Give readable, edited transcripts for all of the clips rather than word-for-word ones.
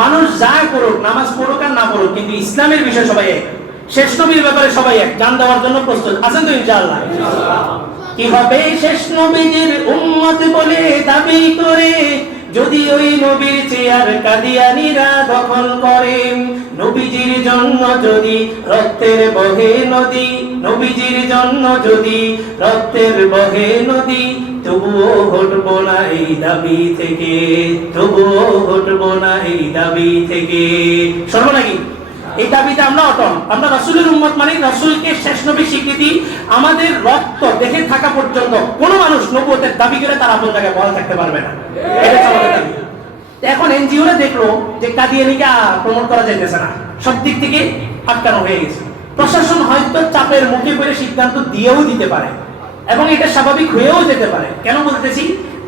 মানুষ যা করুক, নামাজ পড়ুক আর না পড়ুক, কিন্তু ইসলামের বিষয় সবাই এক, শেষ নবীর ব্যাপারে সবাই এক, জান দেওয়ার জন্য প্রস্তুত আছেন তো ইনশাআল্লাহ? কি হবে শেষ নবীর উম্মত বলে দাবি করে যদি ওই নবীর চেয়ার কাদিয়ানীরা দখল করে? নবীজির জন্য যদি রক্তের বহে নদী, নবীজির জন্য যদি রক্তের বহে নদী, তবুও হটবো না এই দাবি থেকে, তবুও হটবো না এই দাবি থেকে। শুনবো নাকি? এই দাবিতে আমরা অটল। আমরা রাসূলের উম্মত মানে রাসূলকে শেষ নবী স্বীকৃতি। আমাদের রক্ত দেখে থাকা পর্যন্ত কোন মানুষ নবুয়তের দাবি করে তার আপন জায়গায় বলা থাকতে পারবে না। এটা আমাদের দাবি। এখন এনজিওরা দেখলো যে কাদিয়ানীকে প্রমোট করা যাইতেছে না, সব দিক থেকে আটকানো হয়ে গেছে। প্রশাসন হয়তো চাপের মুখে করে সিদ্ধান্ত দিয়েও দিতে পারে এবং এটা স্বাভাবিক হয়েও যেতে পারে। কেন বলতেছি?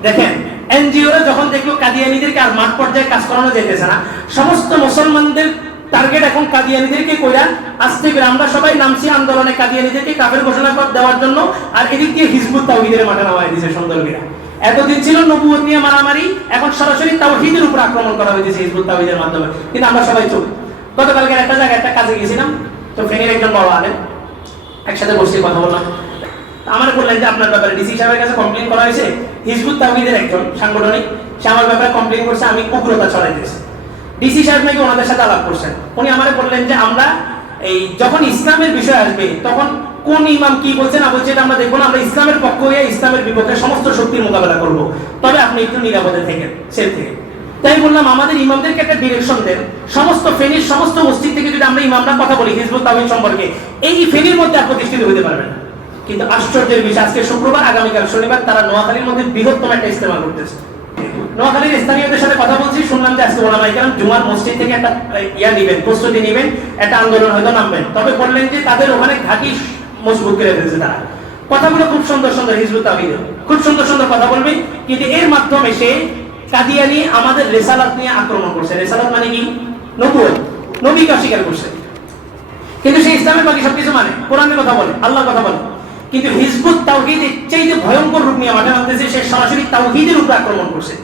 দেখেন, এনজিওরা যখন দেখলো কাদিয়ানীদেরকে আর মাঠ পর্যায়ে কাজ করানো যাইতেছে না, সমস্ত মুসলমানদের টার্গেট এখন কাদিয়ানীদেরকে কইরা আসতে করে আমরা সবাই নামছি আন্দোলনে কাদিয়ানীদেরকে কাফের ঘোষণা দেওয়ার জন্য। আর এদিক দিয়ে হিজবুত তাওহীদের মাঠে নামায় দিয়েছে সুন্দরবীরা। এতদিন ছিল নবুয়ত নিয়ে মারামারি, এখন সরাসরি তাওহীদের উপর আক্রমণ করা হয়েছে হিজবুত তাওহীদের মাধ্যমে, কিন্তু আমরা সবাই চুপ। গতকালকে একটা জায়গায় একটা কাজে গেছিলাম, তো ফেনীর একজন বড় আলেম, একসাথে বসে কথা বললাম। আমার বললেন যে আপনার ব্যাপারে ডিসি সাহেবের কাছে কমপ্লেইন করা হয়েছে, হিজবুত তাওহীদের একজন সাংগঠনিক, সে আমার ব্যাপারে কমপ্লেইন করছে আমি উগ্রতা ছড়াইতেছি। ডিসি সাহেব নাকি ওনাদের সাথে আলাপ করছেন। উনি আমারে বললেন যে আমরা এই যখন ইসলামের বিষয় আসবে তখন কোন ইমাম কি বলছে না বলছে এটা আমরা দেখবো না, আমরা ইসলামের পক্ষ হয়ে ইসলামের বিপক্ষে সমস্ত শক্তির মোকাবেলা করব, তবে আপনি একটু নিরাপদে থাকেন সেল থেকে। তাই বললাম আমাদের ইমামদেরকে একটা ডিরেকশন দেন, সমস্ত ফেনীর সমস্ত মসজিদ থেকে যদি আমরা ইমামরা কথা বলি হিজবুত তাওহীদ সম্পর্কে, এই ফেনীর মধ্যে আর প্রতিষ্ঠিত হতে পারবে না। কিন্তু আশ্চর্যের বিষয় আজকে শুক্রবার, আগামীকাল শনিবার তারা নোয়াখালীর মধ্যে বৃহত্তম একটা ইজতেমা করতেছে। নোয়াখালীর স্থানীয়দের সাথে কথা বলছি, শুনলাম যে আজকে ওলামায়ে কেরাম জুমার মসজিদ থেকে একটা নেবেন, প্রস্তুতি নেবেন, একটা আন্দোলন হয়তো নামবেন। তবে বললেন যে তাদের ওখানে ঘাঁটি মজবুত করে ফেলেছে তারা। কথাগুলো খুব সুন্দর সুন্দর, হিজবুত তাওহীদ খুব সুন্দর সুন্দর কথা বলবে, কিন্তু এর মাধ্যমে সে কাদিয়ানী আমাদের রিসালাত নিয়ে আক্রমণ করছে। রিসালাত মানে কি? নবুয়ত, নবীকে অস্বীকার করছে। কিন্তু সে ইসলামের বাকি সবকিছু মানে, কোরআনের কথা বলে, আল্লাহর কথা বলে। কিন্তু হিজবুত তাওহীদের চেয়ে ভয়ঙ্কর রূপ নিয়ে মাঠে নামতেছে, সে সরাসরি তাওহীদের উপর আক্রমণ করছে।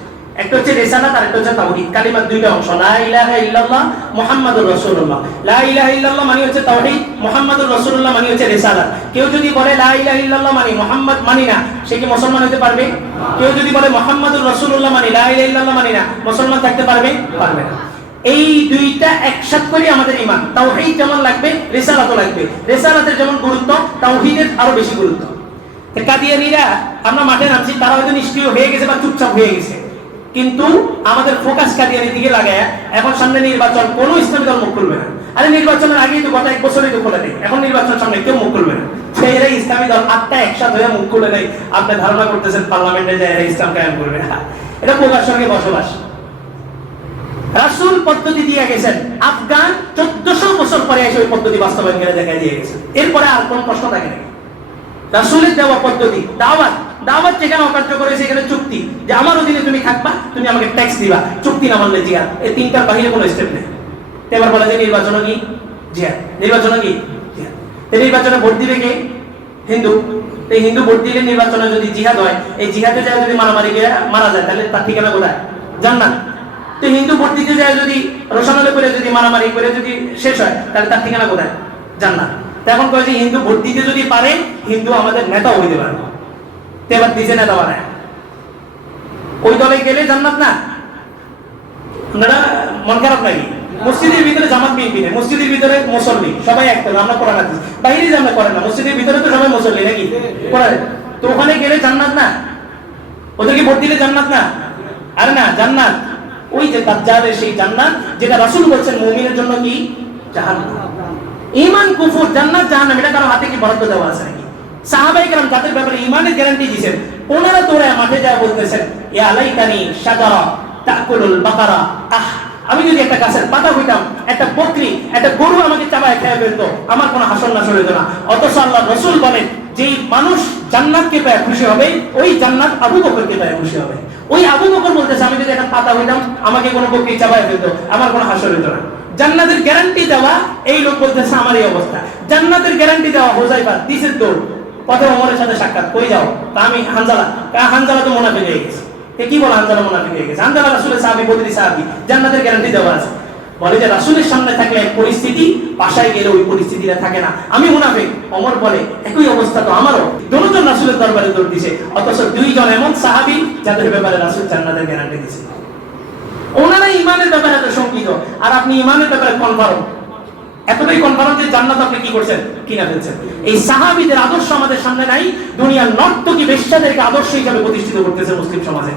একটা হচ্ছে রিসালাত আর একটা হচ্ছে তাওহীদ। কালিমার দুইটা অংশ, লা ইলাহা ইল্লাল্লাহ মুহাম্মাদুর রাসূলুল্লাহ। লা ইলাহা ইল্লাল্লাহ মানে হচ্ছে তাওহীদ, মুহাম্মাদুর রাসূলুল্লাহ মানে হচ্ছে রিসালাত। কেউ যদি বলে লা ইলাহা ইল্লাল্লাহ মানে মুহাম্মদ মানি না, সে কি মুসলমান হতে পারবে? কেউ যদি বলে মুহাম্মাদুর রাসূলুল্লাহ মানে লা ইলাহা ইল্লাল্লাহ মানি না, মুসলমান থাকতে পারবে? পারবে না। এই দুইটা একসাথে করে আমাদের ঈমান। তাওহীদ যেমন লাগবে, রিসালাতও লাগবে। রিসালাতের যেমন গুরুত্ব, তাওহীদের আরো বেশি গুরুত্ব। কাদিয়ানীরা আমরা মাঠে নামছি, তারা হয়তো নিষ্ক্রিয় হয়ে গেছে বা চুপচাপ হয়ে গেছে, কিন্তু আমাদের ফোকাস কাদিয়ানীর দিকে লাগায় এখন সামনে নির্বাচন, কোনো ইসলামী দল মুখ খুলবে না। আরে নির্বাচনের আগেই তো গত 1 বছরই তো খুলে নেই, এখন নির্বাচন সামনে কেউ মুখ খুলবে না। সেই ইসলামী দল 8টা একসাথে হয়ে মুখ খুলে নেই, আপনি ধারণা করতেছেন পার্লামেন্টে যায় এরা ইসলাম কায়েম করবে? এটা প্রকার সঙ্গে বসবাস। রাসূল পদ্ধতি দিয়ে গেছেন, আফগান 1400 বছর পরে এসে ওই পদ্ধতি বাস্তবায়ন করে দেখাই দিয়ে গেছেন। এরপরে আর কোন প্রশ্ন থাকে নাকি? রাসূলের দেওয়া পদ্ধতি, দাওয়াত, দাওয়াত যেখানে অকার্যকর হয়েছে সেখানে চুক্তি, যে আমার অধীনে তুমি থাকবা, তুমি আমাকে ট্যাক্স দিবা, চুক্তি না মানলে জিহাদ। এই তিনটার বাহিরে কোনো স্টেপ নেই। এবার বলা যায় নির্বাচনও কি জিহাদ, নির্বাচনও কি জিহাদ। এই নির্বাচনে ভোট দিবে কে? হিন্দু। এই হিন্দু ভোট দিলে নির্বাচনে যদি জিহাদ হয়, এই জিহাদে যায় যদি মারামারি করে মারা যায়, তাহলে তার ঠিকানা কোথায়? জান্নাত। তো হিন্দু ভোট দিতে যায় যদি রোশনালে করে যদি মারামারি করে যদি শেষ হয়, তাহলে তার ঠিকানা কোথায়? জান্নাত। এখন কয় যে হিন্দু ভোট দিতে যদি পারে, হিন্দু আমাদের নেতাও হইতে পারে। এবার দিছে নেতা বানায়, ওই দলে গেলে জান্নাত না? আপনারা মন খারাপ নাকি? মসজিদের ভিতরে জামাত বিএনপি নেই, মসজিদের ভিতরে মুসল্লি সবাই একটা, আমরা কোরআন হাদিস বাইরে আমরা করেন না, মসজিদের ভিতরে তো সবাই মুসল্লি নাকি কোরআন, তো ওখানে গেলে জান্নাত না? ওদেরকে ভোট দিলে জান্নাত না? আরে না, জান্নাত ওই যে দাজ্জালের সেই জান্নাত যেটা রাসূল বলেছেন মুমিনের জন্য কি জাহান্নাম। ঈমান কুফর জান্নাত জাহান্নাম এটা কারো হাতে কি বরাদ্দ দেওয়া আছে নাকি? সাহাবায়ে কেরাম যাদের ব্যাপারে ঈমানের গ্যারান্টি দিয়েছেন, ওনারা তো মাঠে যায় বলতেছেন ইয়া লাইতানি শাজারা তাকুলুল বাকারা, আমি যদি একটা গাছের পাতা হইতাম, একটা বকরি, একটা গরু আমাকে চাবায় খেয়ে ফেলতো, আমার কোনো হাসন নাসর হইতো না। অথচ আল্লাহ রাসূল বলেন যেই মানুষ জান্নাতকে পেয়ে খুশি হবে, ওই জান্নাত আবু বকরকে পেয়ে খুশি হবে। ওই আবু বকর বলতেছে আমি যদি একটা পাতা হইতাম, আমাকে কোনো বকরি চাবায় ফেলতো, আমার কোনো হাসর হইতো না। জান্নাতের গ্যারান্টি দেওয়া এই লোক বলতেছে আমার এই অবস্থা। জান্নাতের গ্যারান্টি দেওয়া হুযায়ফা দিছেন দৌড়, পথে ওমরের সাথে সাক্ষাৎ, কই যাও? তা আমি হানজালা, হানজালা তো মুনাফিক হয়ে গেছে। এ কি বলে আনজানা মুনাফিক হয়ে গেছে? আনজানা রাসূলের সাহাবী, বদরি সাহাবী, জান্নাতের গ্যারান্টি দেওয়া আছে। বলে যে রাসূলের সামনে থাকলে এক পরিস্থিতি, বাসায় গেলে ওই পরিস্থিতিটা থাকে না। আমি মুনাফিক। ওমর বলে একই অবস্থা তো আমারও। দুজন রাসূলের দরবারে দৌড় দিছে, অথচ দুইজন এমন সাহাবী যাদের ব্যাপারে রাসূল জান্নাতের গ্যারান্টি দিয়েছে। ওনারা ইমানের ব্যাপারে এত শঙ্কিত, আর আপনি ইমানের ব্যাপারে কনফার্ম, এতটাই কনফার্ম যে জান্নাত আপনি কি করছেন, কিনা ফেলছেন। এই সাহাবীদের আদর্শ আমাদের সামনে নাই। দুনিয়ার নর্তকী বেশ্যাদেরকে আদর্শ হিসেবে প্রতিষ্ঠিত করতেছে মুসলিম সমাজে।